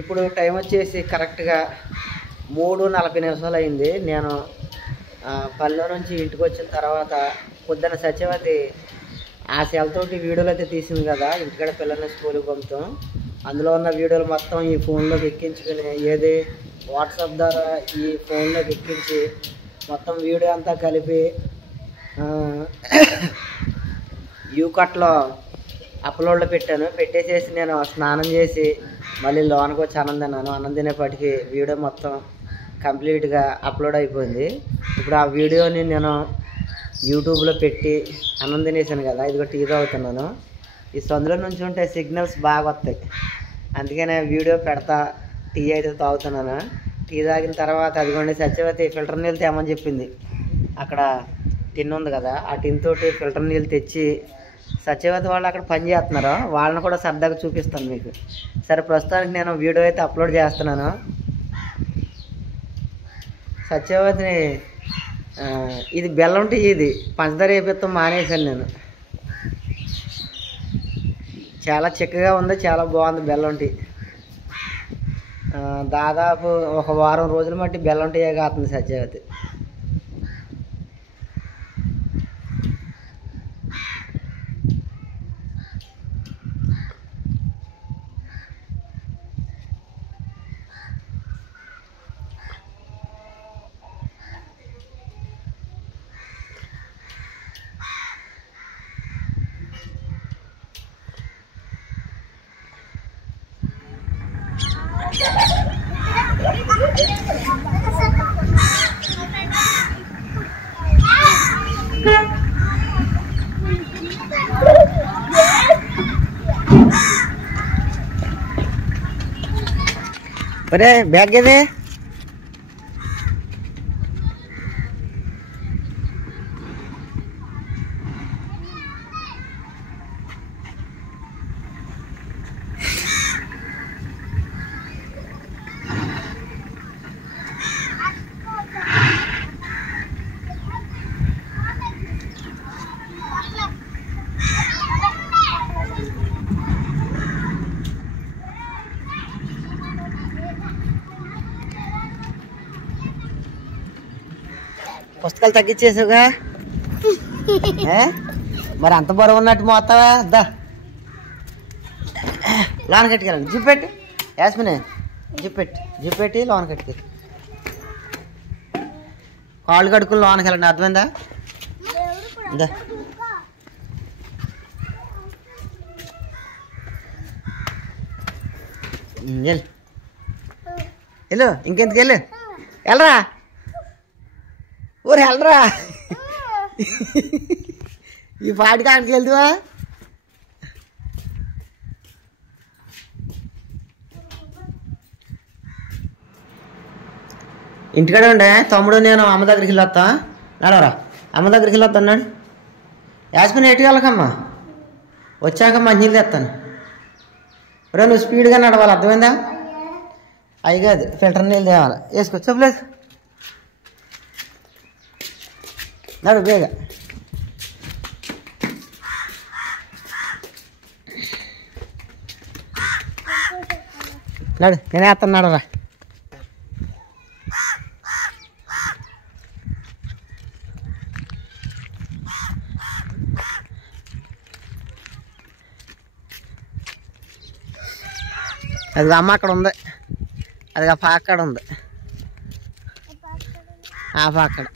ఇప్పుడు టైం వచ్చేసి కరెక్ట్గా 3:40 అయింది. నేను పల్లె నుంచి ఇంటికి వచ్చిన తర్వాత పొద్దున్న సత్యవతి ఆ సెల్తోటి వీడియోలు అయితే తీసింది కదా, ఇంటికాడ పిల్లల్ని స్కూల్కి పంపుతాం. అందులో ఉన్న వీడియోలు మొత్తం ఈ ఫోన్లోకి ఎక్కించుకుని ఏది వాట్సాప్ ద్వారా ఈ ఫోన్లోకి ఎక్కించి మొత్తం వీడియో అంతా కలిపి యూకట్లో అప్లోడ్లో పెట్టాను. పెట్టేసేసి నేను స్నానం చేసి మళ్ళీ లోనకి వచ్చి అన్నం తిన్నాను. అన్నం తినేపటికి వీడియో మొత్తం కంప్లీట్గా అప్లోడ్ అయిపోయింది. ఇప్పుడు ఆ వీడియోని నేను యూట్యూబ్లో పెట్టి అన్నం తినేసాను కదా, ఇదిగో టీ తాగుతున్నాను. ఈ సందులో నుంచి ఉంటే సిగ్నల్స్ బాగా వస్తాయి, అందుకనే వీడియో పెడతా. టీ అయితే తాగుతున్నాను. టీ తాగిన తర్వాత అదిగోండి సత్యవతి ఫిల్టర్ నీళ్ళు తేమని చెప్పింది. అక్కడ టిన్ ఉంది కదా, ఆ టిన్ తోటి ఫిల్టర్ నీళ్ళు తెచ్చి సత్యవతి వాళ్ళు అక్కడ పని చేస్తున్నారు, వాళ్ళని కూడా సరదాగా చూపిస్తాను మీకు. సరే ప్రస్తుతానికి నేను వీడియో అయితే అప్లోడ్ చేస్తున్నాను. సత్యవతిని ఇది బెల్లం టీ, ఇది పంచదార వేపిస్తాం మానేశాను నేను. చాలా చిక్కగా ఉంది, చాలా బాగుంది బెల్లం టీ. దాదాపు ఒక వారం రోజుల మట్టి బెల్లం టీయే కాస్తుంది సత్యవతి. अरे बैग गए పుస్తకాలు తగ్గించేసావుగా, మరి అంత బరువు ఉన్నట్టు మోస్తావా? దా లోన కట్టుకెళ్ళండి. జిప్పెట్టి యాస్మినే, జిప్పెట్టి లోన కట్టుకెళ్ళి కాళ్ళు కడుక్కుని లోనకి వెళ్ళండి. అర్థమైందా? దా వెళ్ళు, ఇంకెందుకు వెళ్ళు, వెళ్ళరా ఊరు వెళ్ళరా. ఈ పాటికి ఆడికి వెళ్తావా? ఇంటికాడే ఉండే తమ్ముడు నేను అమ్మ దగ్గరికి వెళ్ళొస్తా. నడవరా, అమ్మ దగ్గరికి వెళ్ళొస్తా అన్నాడు. యాస్మిన్ ఎటుకి వెళ్ళకమ్మా, వచ్చాక మంచినీళ్ళు తెస్తాను. రే నువ్వు స్పీడ్గా నడవాలి, అర్థమైందా? అవి కాదు ఫిల్టర్ నీళ్ళు తేవాలి. వేసుకో, చెప్పలేదు నడు బేగా. నడు, నేను వేస్తాను, నడరా. అది అమ్మ అక్కడ ఉంది, అది ఆ అక్కడ ఉంది, ఆ అక్కడ.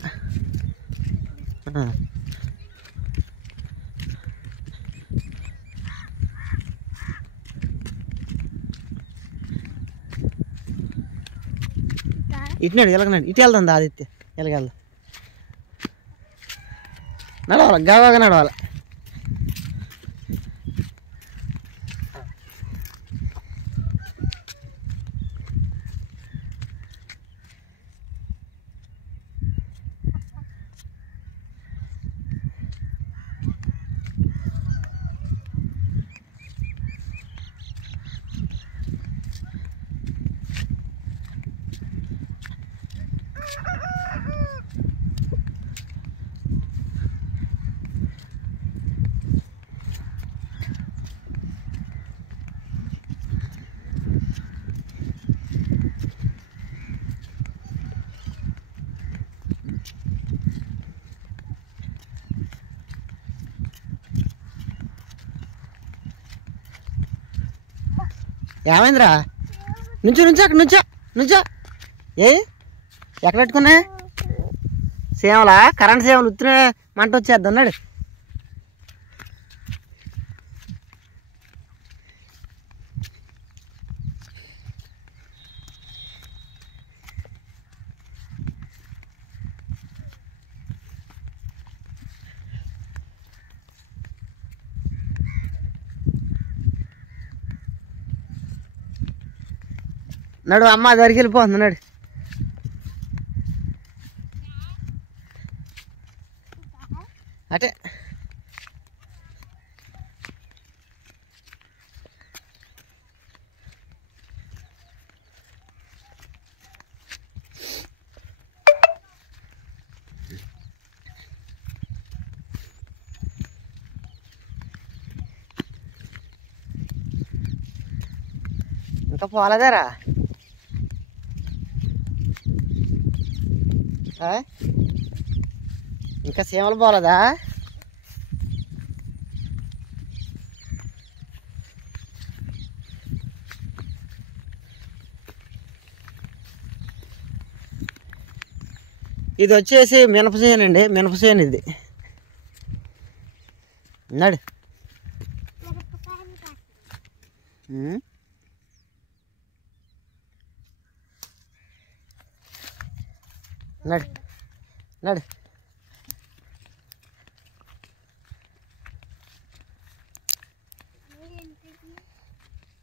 ఇటునాడు ఎలాగనాడు, ఇటు వెళ్దాం ఆదిత్య, ఎలాగెళ్దాం. నడవాలి, గవాగా నడవాలి. ఏమైందిరా? నుంచో అక్కడ నుంచో. ఏ ఎక్కడ పెట్టుకున్నా? సేవలా? కరెంట్ సేవలు ఉత్తిన మంట వచ్చేద్దాం అన్నాడు. నడు అమ్మ దగ్గరికి వెళ్ళిపోతుంది నడు. అటే ఇంకా పోలేదారా? ఇంకా సీమలు పోలేదా? ఇది వచ్చేసి మినపసేను అండి, మినపసేను ఇది. నడు నడు నడు.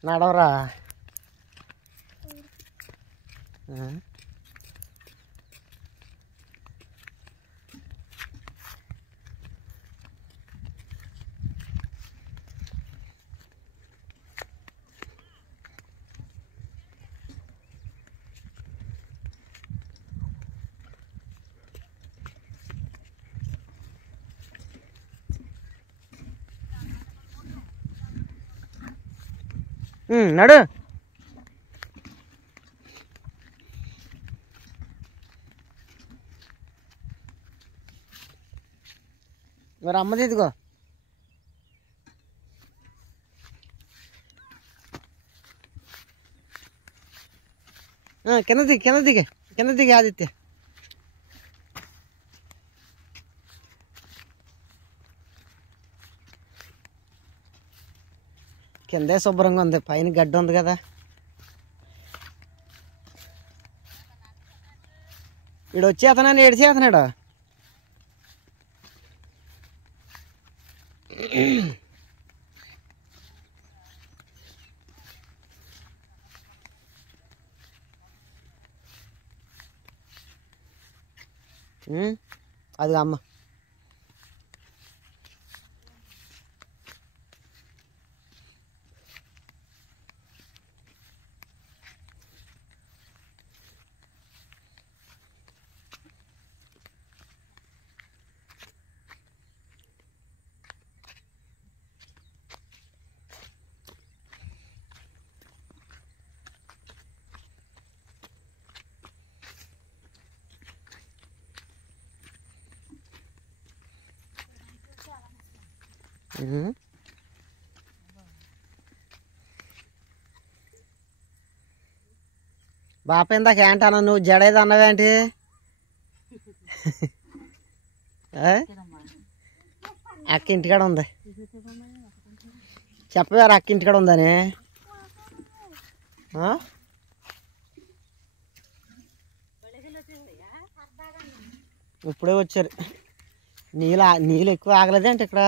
నడవరా? నడు. మరి అమ్మది ఇదిగో. కింద దిగి ఆదిత్య. కిందే శుభ్రంగా ఉంది, పైన గడ్డి ఉంది కదా. వీడు వచ్చేతనని ఏడిచేతనాడు. అది అమ్మ. బాప ఇందాక ఏంటన్నా నువ్వు జడేది అన్నవేంటి? అక్క ఇంటికాడ ఉంది చెప్పవారు, అక్క ఇంటికాడ ఉందని. ఇప్పుడే వచ్చారు. నీళ్ళు ఎక్కువ ఆగలేదేంటి ఇక్కడ?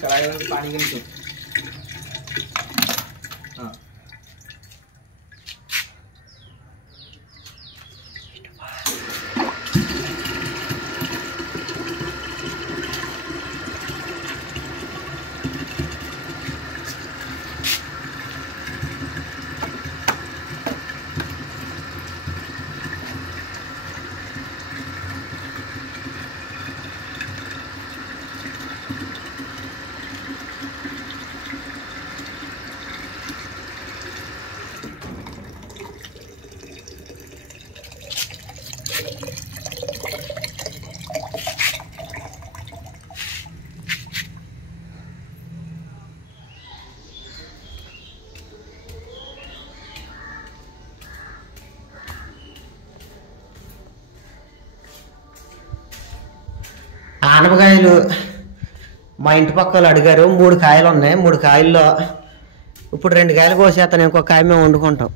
कढ़ाई में पानी के नीचे ఆనపకాయలు మా ఇంటి పక్కలు అడిగారు. 3 కాయలు ఉన్నాయి. 3 కాయల్లో ఇప్పుడు 2 కాయలు కోసేస్తాను. ఇంకొక కాయ మేము వండుకుంటాం.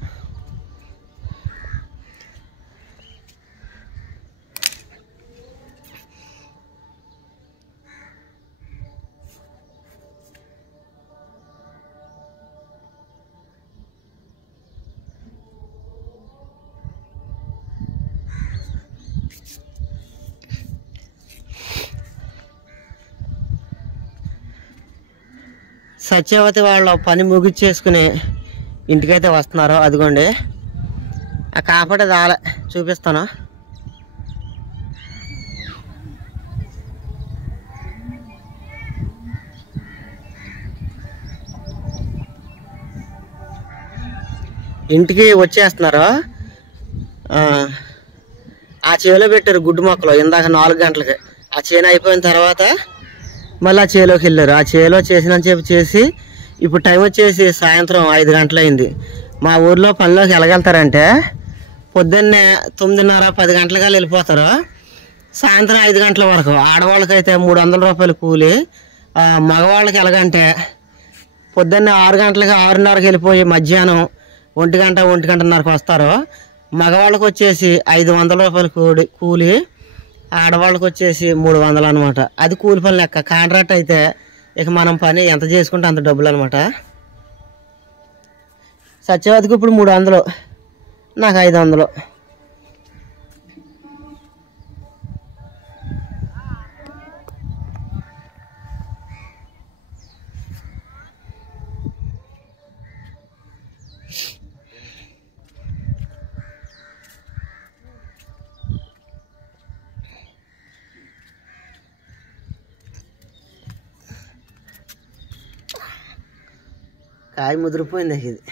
సత్యవతి వాళ్ళ పని ముగిచ్చేసుకుని ఇంటికైతే వస్తున్నారు. అదిగోండి ఆ కాపట దాల చూపిస్తాను. ఇంటికి వచ్చేస్తున్నారు. ఆ చేలో పెట్టారు గుడ్డు మొక్కలు ఇందాక 4 గంటలకి. ఆ చేను అయిపోయిన తర్వాత మళ్ళీ ఆ చేలోకి వెళ్ళారు. ఆ చేలో చేసినంత చెప్పి చేసి ఇప్పుడు టైం వచ్చేసి సాయంత్రం 5 గంటలైంది. మా ఊర్లో పనిలోకి ఎలాగెళ్తారంటే పొద్దున్నే 9:30 10 గంటలుగా వెళ్ళిపోతారు. సాయంత్రం 5 గంటల వరకు. ఆడవాళ్ళకైతే 300 రూపాయలు కూలి. మగవాళ్ళకి ఎలాగంటే పొద్దున్నే 6 గంటలకి 6:30కి వెళ్ళిపోయి మధ్యాహ్నం 1 గంట 1:30కి వస్తారు. మగవాళ్ళకి వచ్చేసి 500 రూపాయలు కూలి. ఆడవాళ్ళకి వచ్చేసి 300 అనమాట. అది కూలి పని లెక్క. కాంట్రాక్ట్ అయితే ఇక మనం పని ఎంత చేసుకుంటే అంత డబ్బులు అనమాట. సత్యవతికి ఇప్పుడు 300, నాకు 500. కాయ ముదిరిపోయింది ఇది.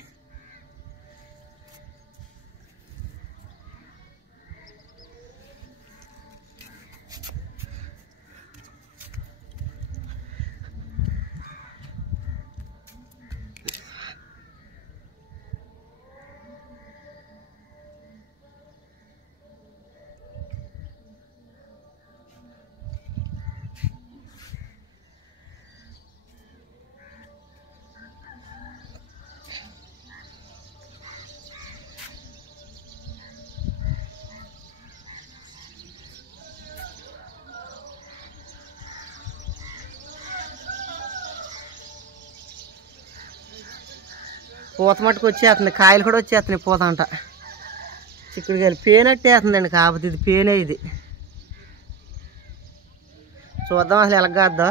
పూత మట్టుకు వచ్చేస్తుంది. కాయలు కూడా వచ్చేస్తున్నాయి పూత అంట. చిక్కుడుకాయలు పేనట్టేస్తుందండి. కాకపోతే ఇది పేనే. ఇది చూద్దాం అసలు ఎలా కాద్దా.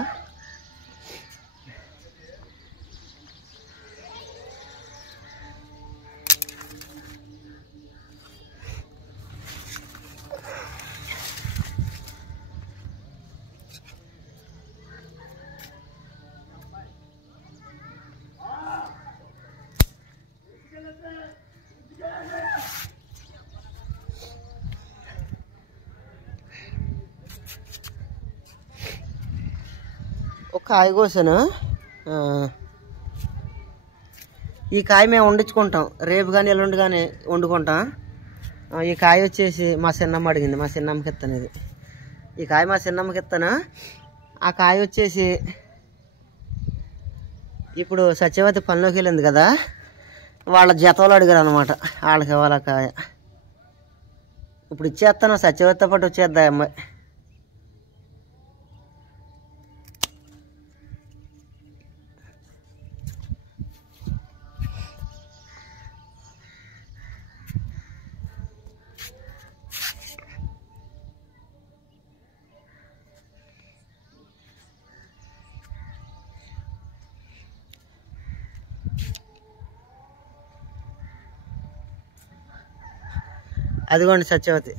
కాయ కోసాను. ఈ కాయ మేము వండించుకుంటాం, రేపు కానీ ఎల్లుండి కానీ వండుకుంటాం. ఈ కాయ వచ్చేసి మా చిన్నమ్మ అడిగింది, మా చిన్నమ్మకి ఇస్తాను. ఇది ఈ కాయ మా చిన్నమ్మకి ఇస్తాను. ఆ కాయ వచ్చేసి ఇప్పుడు సత్యవతి పనిలోకి వెళ్ళింది కదా, వాళ్ళ జతలు అడిగారు అనమాట, వాళ్ళకి ఇవ్వాలి ఆ కాయ. ఇప్పుడు ఇచ్చేస్తాను, సత్యవతితో పాటు వచ్చేద్దా అమ్మాయి. అదిగోండి సత్యవతి.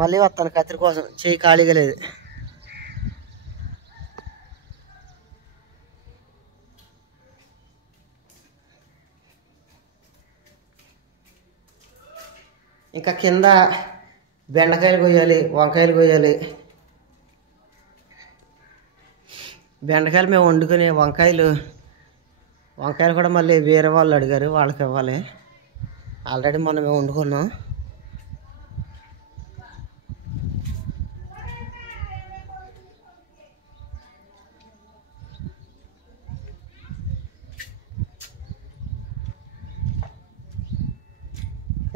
మళ్ళీ వస్తాను కత్తిరి కోసం, చెయ్యి ఖాళీగా లేదు. ఇంకా కింద బెండకాయలు కొయ్యాలి, వంకాయలు కొయ్యాలి. బెండకాయలు మేము వండుకునే, వంకాయలు కూడా మళ్ళీ వేరే వాళ్ళు అడిగారు, వాళ్ళకి ఇవ్వాలి. ఆల్రెడీ మొన్న మేము వండుకున్నాం.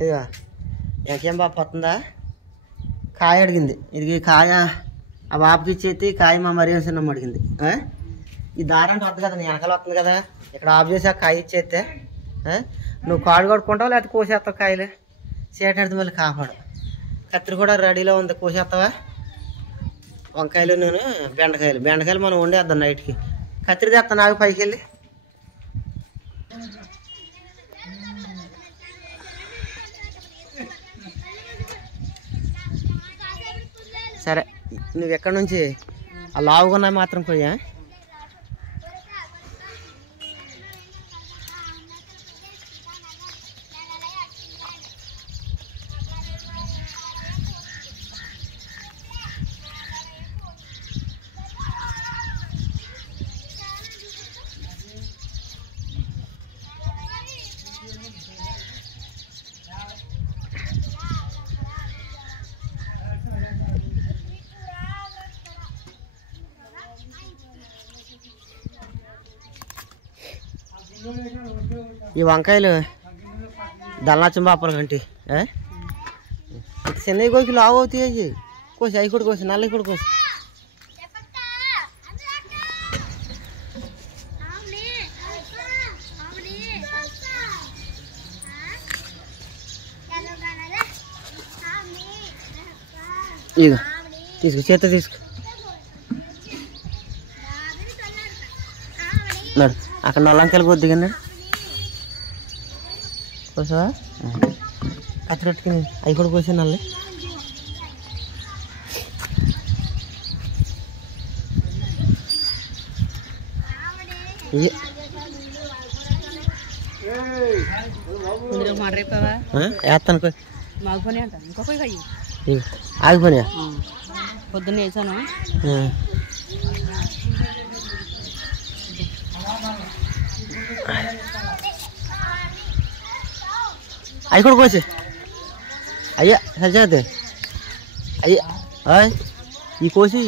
ఇదిగా ఇంకేం బాబు పోతుందా? కాయ అడిగింది. ఇది కాయ ఆ బాబుకి ఇచ్చేది, కాయ మా మరి చిన్నమ్మ అడిగింది. ఈ దారం అంటే వద్దు కదా, నీ వెనకాల వస్తుంది కదా, ఇక్కడ ఆఫ్ చేసి ఆ కాయ ఇచ్చేస్తే నువ్వు కాళ్ళు కడుక్కుంటావు, లేకపోతే కోసేస్తావు కాయలు. చేటాడితే మళ్ళీ కాపాడు. కత్తిరి కూడా రెడీలో ఉంది, కోసేస్తావా? వంకాయలు నేను బెండకాయలు మనం వండేద్దాం నైట్కి. కత్తిరి తెస్తాను, నాకు పైకి వెళ్ళి. సరే, నువ్వు ఎక్కడి నుంచి ఆ లావుగా మాత్రం పోయా. ఈ వంకాయలు దళనాచం బాపలు కంటి చిన్నవి కోసి లావు అవుతాయి. కోసి అవి కూడా కోసి, నల్లవి కూడా కోసి. ఇక తీసుకో, చేత తీసుకో. నడు, అక్కడ నల్లంకాయలు కొద్దిగా కోసావా? కత్తిరెట్టుకుని అవి కూడా కోసా నల్లి. వేస్తాను ఆగిపోయా పొద్దున్న వేసాను. అవి కూడా కోసి. అయ్యా సరిచేద్దే, అయ్యా ఈ కోసి.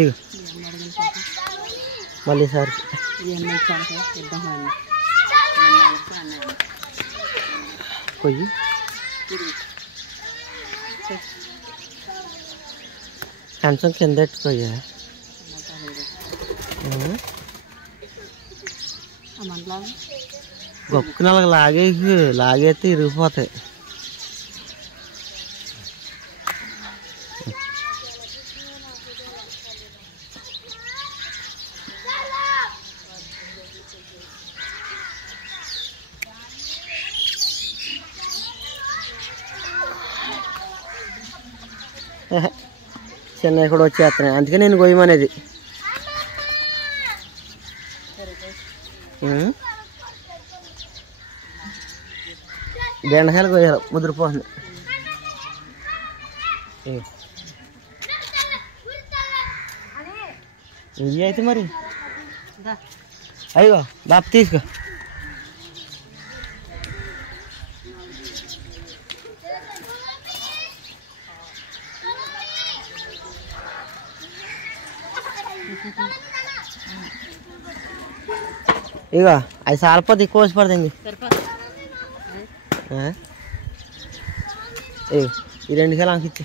ఇక మళ్ళీ సార్ కొయ్యి. కొంచెం కింద పెట్టుకోయ్యా. గొప్పకి నెలకు లాగేస్తే ఇరిగిపోతాయి. చిన్నవి కూడా వచ్చేస్తున్నాయి, అందుకే నేను కొయ్యమనేది. బెండకాయలు కొయ్యాలి, ముదిరిపోతుంది. ఇవి అయితే మరి అయ్యో బాపు తీసుకో. ఇగో అది సాలిపోతే కోసి పడుతుంది. ఈ 2 కిలో అంకిచ్చి.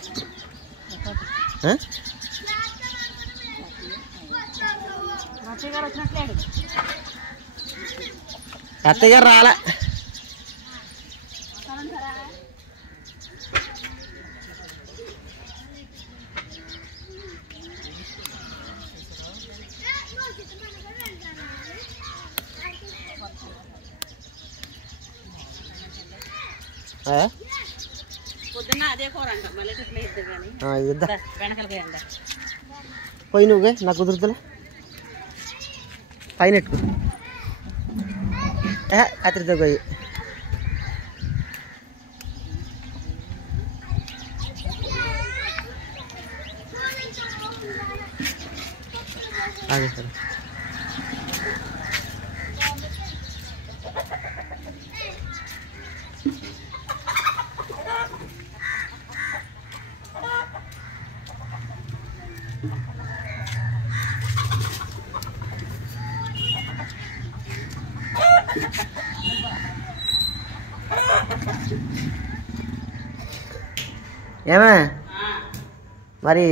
అత్తయ్య గారు రాలే. పోయి నువ్వే నాకు కుదురుతులే పైన ఎట్టుకో. కత్తిరితో పోయి అదే సరే. ఏమే మరి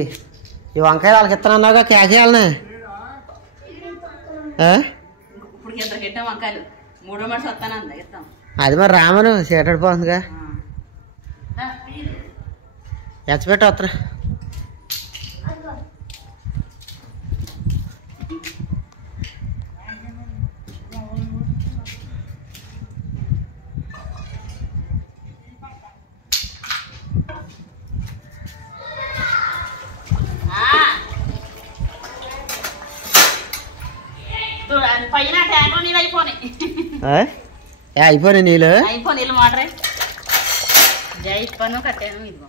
ఈ వంకాయలు వాళ్ళకి ఇస్తానన్నావుగా కేకేయాలనే. అది మరి రామను చీకటిపోతుందిగా, ఎచ్చపెట్టి వస్తా. అయిపోయినాయి నీళ్ళు. మోటరే అయిపోను కట్టాను. ఇదిగో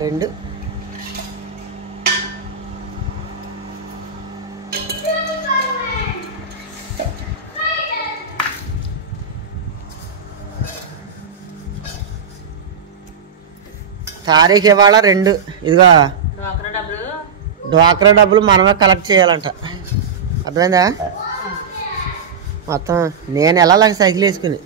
రెండు తారీఖు ఇవాళ 2. ఇదిగో డ్వాక్రా డబ్బులు మనమే కలెక్ట్ చేయాలంట, అర్థమైందా? మొత్తం నేను వెళ్ళాలి సైకిల్ వేసుకుని.